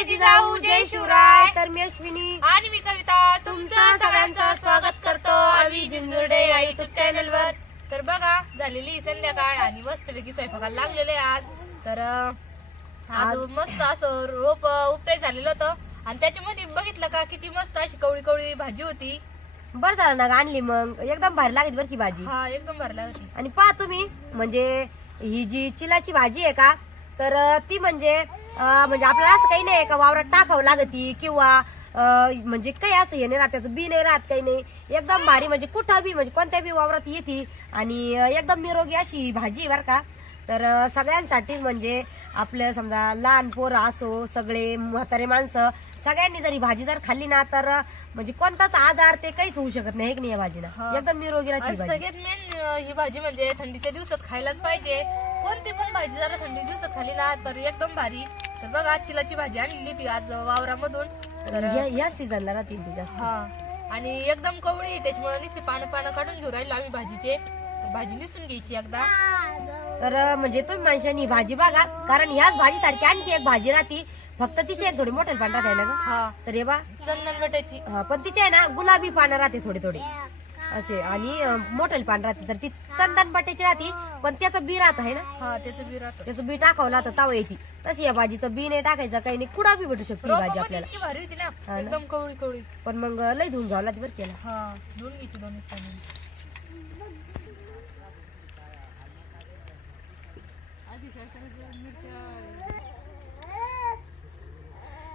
जय जिजाऊ जय शिवराय. तर मी अश्विनी आणि मी कविता तुमचं सगळ्यांचं स्वागत करतो आम्ही जिंजुर्डे या युट्यूब चॅनल वर. तर बघा झालेली संध्याकाळ आणि मस्तपैकी स्वयंपाकाला लागलेले आज. तर आज मस्त असं रोप उपटे झालेलं होतं आणि त्याच्यामध्ये बघितलं का किती मस्त अशी कवळी कवळी भाजी होती. बरं झालं ना आणली, मग एकदम भारी लागत बरं की भाजी. हा एकदम भरला होती. आणि पहा तुम्ही, म्हणजे ही जी चिलाची भाजी आहे का, तर ती म्हणजे आपल्याला असं काही नाही का वावरात टाकावं लागती किंवा म्हणजे काही असं हे नाही राहत, त्याचं बी नाही राहत, काही नाही. एकदम भारी म्हणजे कुठं बी म्हणजे कोणत्या बी वावरात येते आणि एकदम निरोगी अशी भाजी बरं का. तर सगळ्यांसाठीच म्हणजे आपलं समजा लहान पोरं असो, सगळे म्हातारे माणसं सगळ्यांनी जर ही भाजी जर खाल्ली ना तर म्हणजे कोणताच आजार ते काहीच होऊ शकत नाही. एक नाही या भाजीला एकदम निरोगी राहते भाजी. सगळ्यात मेन ही भाजी म्हणजे थंडीच्या दिवसात खायलाच पाहिजे. कोणती पण भाजी जरा थंडी दिवसात खाली ना तर एकदम भारी. तर बघा चिलाची भाजी आणली ती आज वावरामधून. तर या सीझनला राहते ती जास्त. हा आणि एकदम कवळी त्याच्यामुळे नुसते पानं काढून घेऊ राहिलो आम्ही भाजीचे. भाजी निसून घ्यायची एकदा. तर म्हणजे तुम्ही माणसांनी भाजी बघा, कारण ह्याच भाजी सारखी आणखी एक भाजी राहती, फक्त तिचे एक थोडी मोठे पान राहते ना ग. हा तर हे बा चंदन बटाची. पण तिचे आहे ना गुलाबी पानं राहते थोडे थोडे असे आणि मोठे पान राहते. तर ती चंदन बटाची राहते, पण त्याचं बी राहत आहे ना. हा त्याचं बी राहतं. त्याचं बी टाकावं लागतं तावं येते. तशी या भाजीचं बी नाही टाकायचं, काही नाही, कुडा बी भेटू शकते ही भाजी रोपामध्ये आपल्याला. इतकी भारी होती हा ना ना. एकदम कवळी कवळी. पण मग लय धुवून घ्यावं लागते बरं केला. हा धुवून घ्यायची दोन्ही पाणी.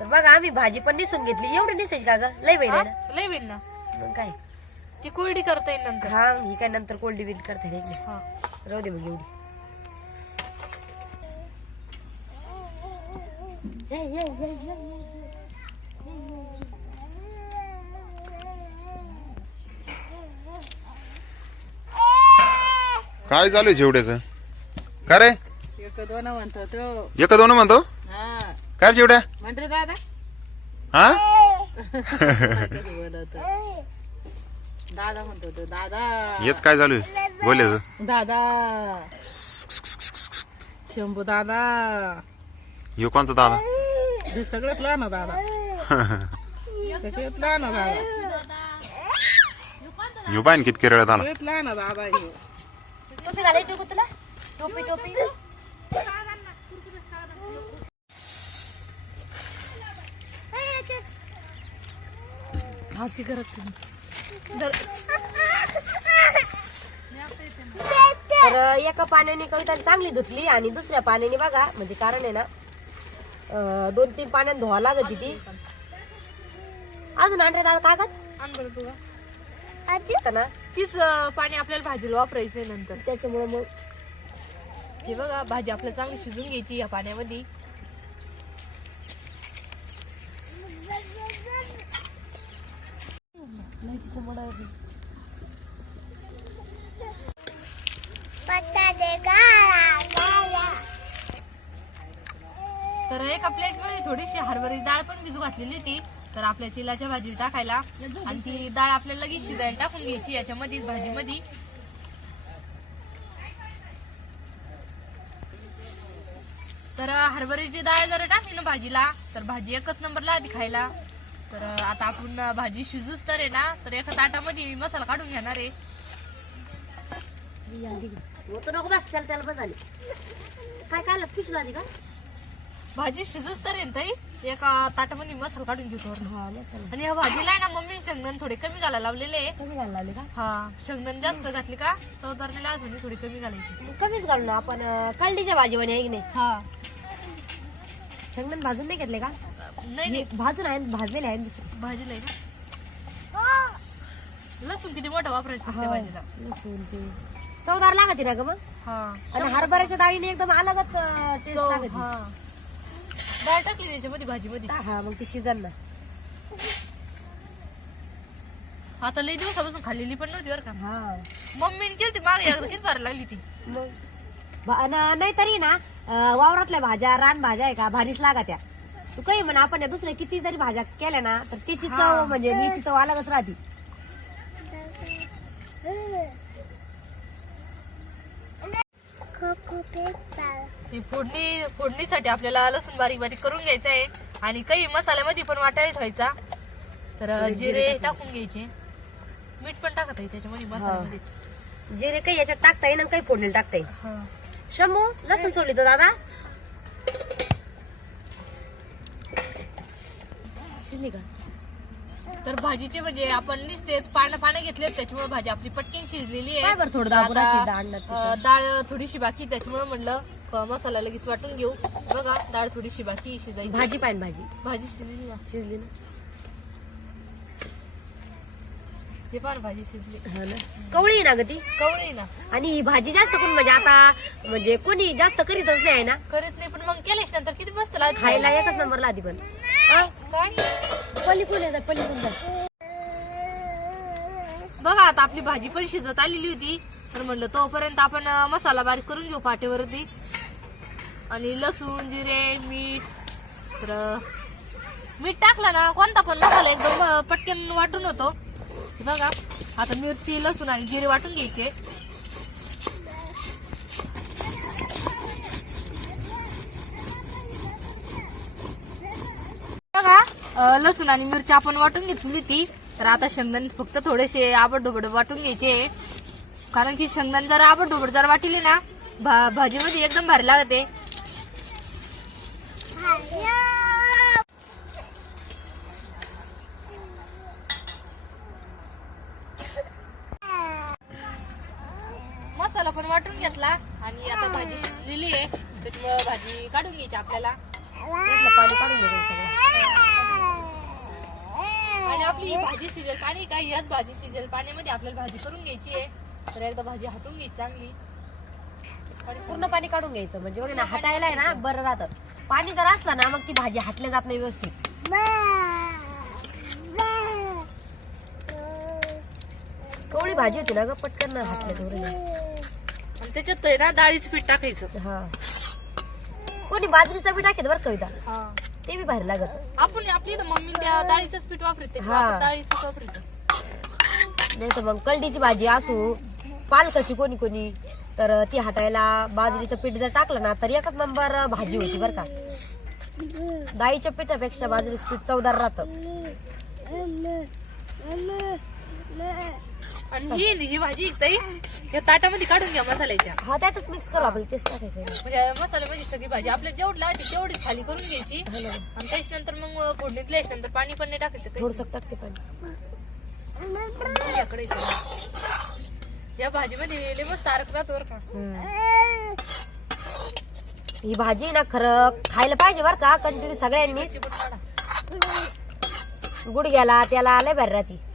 तर बघा आम्ही भाजी पण निसून घेतली. एवढी निसायची का ग, लय वेळ आहे ना. लय वेळ ना मग काय, ती कोरडी करता येईल नंतर. हा ही काय नंतर कोल्ड बिल करता येईल. हा राहू दे मग एवढी. काय चालू आहे चिवड्याचं? काय रे एक दोन म्हणतो तो. एक दोन म्हणतो? हा काय रे चिवड्या? म्हणतो दादा. हा दादा म्हणतो तो. दादा हेच काय चालू आहे बोलायचं? दादा शंभू दादा. ह्यो कोणचा दादा? हे सगळ्यात लहान आहे दादा. सगळ्यात लहान आहे दादा. ह्यो बाईन किती केरळात आला. सगळ्यात लहान आहे दादा ह्यो. टोपी घालायची का तुला? टोपी टोपी हाती करत तुम्ही. तर एका पाण्याने कविता चांगली धुतली आणि दुसऱ्या पाण्याने बघा, म्हणजे कारण आहे ना 2-3 पाण्याने धुवा लागत ती. अजून आणले दादा कागद आण बरं तुला. होतं ना, तीच पाणी आपल्याला भाजीला वापरायचंय नंतर. त्याच्यामुळे मग हे बघा भाजी आपल्याला चांगली शिजून घ्यायची या पाण्यामध्ये. तर एका प्लेट मध्ये थोडीशी हरभऱ्याची डाळ पण भिजू घातलेली होती. तर आपल्या चिलाच्या भाजी टाकायला आणि ती डाळ आपल्याला लगेच शिजायला टाकून घ्यायची याच्यामध्ये भाजीमध्ये. तर हरभऱ्याची डाळ जर टाकली ना भाजीला तर भाजी एकच नंबरला आधी खायला. तर आता आपण भाजी शिजूच तर आहे ना, तर एका ताटामध्ये मी मसाला काढून घेणार आहे. होतं नको बस, त्याला बस झाली. काय काय पिशला आधी का भाजी शिजूच तर आहे ना ताई. एका ताटामध्ये मसाला काढून घेतो वरून. आणि या भाजीला आहे ना मम्मी शेंगदाण थोडे कमी घालायला लावलेले. कमी घालायला लावले का? हा शेंगदाण जास्त घातली का चवदारला अजून थोडी कमी घालायची. मग कमीच घालू ना आपण. कळलीच्या भाजी म्हणे आहे की नाही. हा शेंगदाणे भाजून नाही घेतले का? नाही नाही भाजून आहे, भाजलेले आहे दुसरे. भाजीला आहे ना लसूण किती मोठा वापरायचा त्या भाजीला. लसूण ते चवदार लागते ना ग मग. हा आणि हरभऱ्याच्या डाळीने एकदम अलगच टेस्ट लागते. हा डाळ टाकली त्याच्यामध्ये भाजीमध्ये. हा मग ती शिजन ना. आता लई दिवसापासून खाल्लेली पण नव्हती बरं का. हा मम्मीने केली मागे एकदा किती भारी लागली ती. मग नाही तरी ना वावरातल्या भाज्या रान भाज्या आहे का भारीच लागा त्या. तू काही म्हणा, आपण या दुसऱ्या किती जरी भाज्या केल्या ना तर त्याची चव म्हणजे नीची चव अलगच राहते. फोडणीसाठी आपल्याला लसूण बारीक बारीक करून घ्यायचं आहे आणि काही मसाल्यामध्ये पण वाटायला ठेवायचा. तर जिरे टाकून घ्यायचे, मीठ पण टाकत आहे त्याच्यामध्ये मसाल्यामध्ये. जिरे काही याच्यात टाकता येईल आणि काही फोडणी टाकता येईल. शंभू लसूण सोडली तो दादा शिजली का? तर भाजीचे म्हणजे आपण नुसते पानं घेतले त्याच्यामुळे भाजी आपली पटकन शिजलेली काय आहे. बरं थोडं दाबुराची डाळ आता, नक्की. डाळ थोडीशी बाकी त्याच्यामुळे म्हणलं मसाला लगेच वाटून घेऊ. बघा डाळ थोडीशी बाकी शिजायची. भाजी पाहिजे भाजी भाजी शिजली ना, शिजली ना. हे पण भाजी शिजली. हा ना कवळी ना ग ती. कवळी ना आणि ही भाजी जास्त करून म्हणजे आता म्हणजे कोणी जास्त करीतच नाही ना करीत नाही, पण मग केल्याच नंतर किती मस्त लागते खायला एकच नंबरला आधी पण. काय. पलीकडून येतात पलीकडून जा. बघा आता आपली भाजी पण शिजत आलेली होती. तर म्हणलं तोपर्यंत आपण मसाला बारीक करून घेऊ पाटेवरती. आणि लसूण जिरे मीठ. तर मीठ टाकलं ना कोणता पण मसाला एकदम पटकन वाटून होतो. बघा आता मिरची लसूण आणि जिरे वाटून घ्यायचे. बघा लसूण आणि मिरची आपण वाटून घेतली ती. तर आता शेंगदाणे फक्त थोडेसे आबडधोबड वाटून घ्यायचे, कारण की शेंगदाणे जर आबडधोबड जर वाटिले ना भाजीमध्ये एकदम भारी लागते. मसाला पण वाटून घेतला आणि आता भाजी शिजलेली आहे त्याच्यामुळे भाजी काढून घ्यायची आपल्याला. पाणी काढून घ्यायचं सगळं. आणि आपली भाजी शिजेल पाणी काय, याच भाजी शिजेल पाण्यामध्ये आपल्याला भाजी करून घ्यायची आहे. तर एकदा भाजी हटून घ्यायची चांगली. पूर्ण पाणी काढून घ्यायचं म्हणजे बघ ना हटायला आहे ना बरं राहतात. पाणी जर असलं ना मग ती भाजी हटल्या जात नाही व्यवस्थित. कवळी भाजी होती ना ग पटकन हटल्या दोरी. आणि त्याच्यात आहे ना डाळीचं पीठ टाकायचं. हा कोणी बाजरीचं बी टाकेत बरं कविता, ते बी बाहेर लागत. आपण आपली मम्मी त्या डाळीचंच पीठ वापरते, हा. डाळीचं वापरते. नाही तर मग कलडीची भाजी असू पालकाची कोणी कोणी तर ती हटायला बाजरीचं पीठ जर टाकलं ना तर एकच नंबर भाजी होती बरं का. डाळीच्या पिठापेक्षा बाजरीचं पीठ चवदार राहतं. आणि ही भाजी ताई या ताटामध्ये काढून घ्या मसाल्याच्या. हा त्यातच मिक्स करू आपण तेच टाकायचं. म्हणजे मसाल्यामध्ये सगळी भाजी आपल्या जेवढी लागते तेवढीच खाली करून घ्यायची. आणि त्याच्यानंतर मग फोडणीत नंतर पाणी पण नाही टाकायचं. थोडस टाकते पाणी. याकडे या भाजीमध्ये लय मस्त तारक राहतो बरं का. ही भाजी ना खरं खायला पाहिजे बरं का कंटिन्यू सगळ्यांनी. मिरची पण काढा. गुडघ्याला त्याला लय भारी राहते.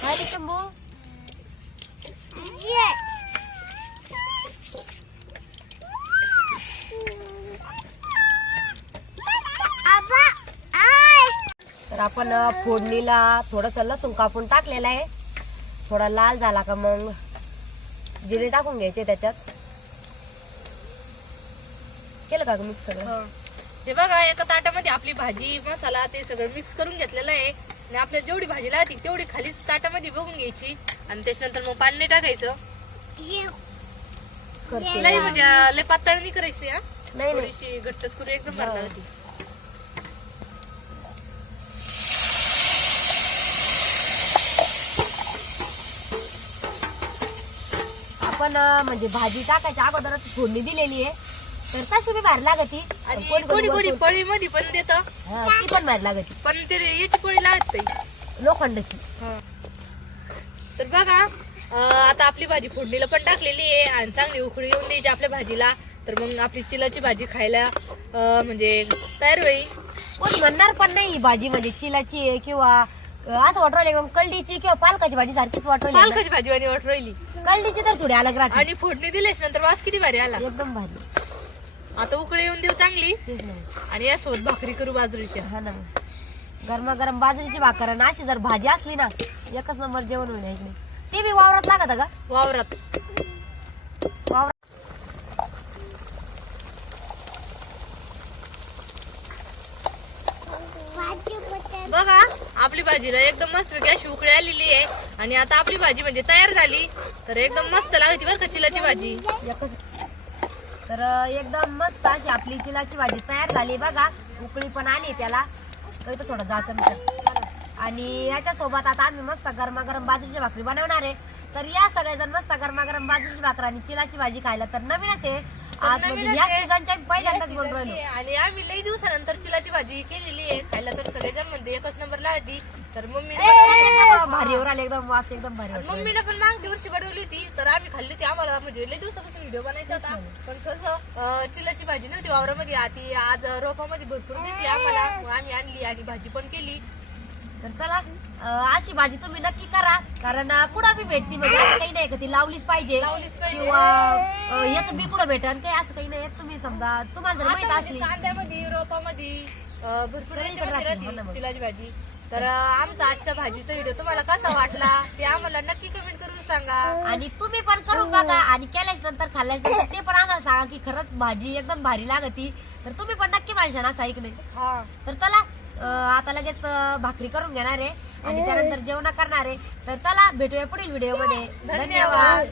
काय ते शंभू? तर आपण फोडणीला थोडस लसूण कापून टाकलेला आहे. थोडा लाल झाला का मग जिरे टाकून घ्यायचे त्याच्यात. केलं का मिक्स सगळं? हे बघा एका ताटामध्ये आपली भाजी मसाला ते सगळं मिक्स करून घेतलेलं आहे. आणि आपल्याला जेवढी भाजी लागते तेवढी खालीच ताटामध्ये बघून घ्यायची. आणि त्याच्यानंतर मग पाणी नाही टाकायचं. करते नाही म्हणजे लय पातळ नाही करायची. नाही नाही थोडीशी घट्टच करू एकदम भारी लागते. आपण म्हणजे भाजी टाकायच्या अगोदरच फोडणी दिलेली आहे तर तशी बी बाहेर लागती. आणि कोणी कोणी पळी मध्ये पण देत, ती पण बाहेर लागती पण ते याची पळी लागत नाही लोखंडाची. तर बघा आता आपली भाजी फोडणीला पण टाकलेली आहे आणि चांगली उकळी येऊन द्यायची आपल्या भाजीला. तर मग आपली चिलाची भाजी खायला म्हणजे तयार होईल. कोणी म्हणणार पण नाही ही भाजी म्हणजे चिलाची आहे किंवा असं वाटवलं कलडीची किंवा पालकाची भाजी सारखीच वाटवली. पालकाची भाजी आणि वाट राहिली. कलडीची तर थोडी अलग राहते. आणि फोडणी दिल्याच नंतर वास किती भारी आला. एकदम भारी. आता उकळी येऊन देऊ चांगली. तेच नाही. आणि यासोबत भाकरी करू बाजरीच्या. हा ना गरमागरम बाजरीची भाकर आणि अशी जर भाजी असली ना एकच नंबर जेवण होईल इकडे. ते बी वावरात लागत का वावरात. वावरात बघा आपली भाजी भाजीला एकदम मस्त अशी उकळी आलेली आहे आणि आता आपली भाजी म्हणजे तयार झाली. तर एकदम मस्त लागते बरं का चिलाची भाजी. तर एकदम मस्त अशी आपली चिलाची भाजी तयार झाली बघा. उकळी पण आली त्याला. तर थोडं जाळ कमी कर. आणि याच्यासोबत आता आम्ही मस्त गरमागरम बाजरीची भाकरी बनवणार आहे. तर या सगळेजण मस्त गरमागरम बाजरीची भाकर आणि चिलाची भाजी खायला तर नवीनच आहे. आज म्हणजे या सीझनच्या पहिल्यांदाच बनवून राहिलो. आणि आम्ही लई दिवसानंतर चिलाची भाजी केलेली आहे खायला. तर सगळेजण म्हणते एकच नंबर लागती. तर भारीवर आले एकदम वास एकदम भारी. मम्मीने पण मागच्या वर्षी बनवली होती. तर आम्ही खाल्ली होती. आम्हाला म्हणजे लई दिवसापासून व्हिडिओ बनायचा होता. पण कसं चिलाची भाजी नव्हती वावरामध्ये. आधी आज रोपामध्ये भरपूर दिसली आम्हाला. मग आम्ही आणली आणि भाजी पण केली. तर चला अशी भाजी तुम्ही नक्की करा. कारण कुठं बी भेटती म्हणजे असं काही नाही का ती लावलीच पाहिजे किंवा याचं बी कुठं भेटन काही असं काही नाही. तुम्ही समजा तुम्हाला जर माहित असली कांद्यामध्ये रोपामध्ये भरपूर सगळीकडे राहते, हो ना मग. चिलाची भाजी. तर आमचा आजच्या भाजीचा व्हिडिओ तुम्हाला कसा वाटला ते आम्हाला नक्की कमेंट करून सांगा. आणि तुम्ही पण करून बघा आणि केल्याच नंतर खाल्ल्याच नंतर ते पण आम्हाला सांगा की खरंच भाजी एकदम भारी लागती. तर तुम्ही पण नक्की माझ्या असं ऐकणे. हा तर चला आता लगेच भाकरी करून घेणार आहे आणि त्यानंतर जेवण करणार आहे. तर चला भेटूया पुढील व्हिडिओ मध्ये. धन्यवाद.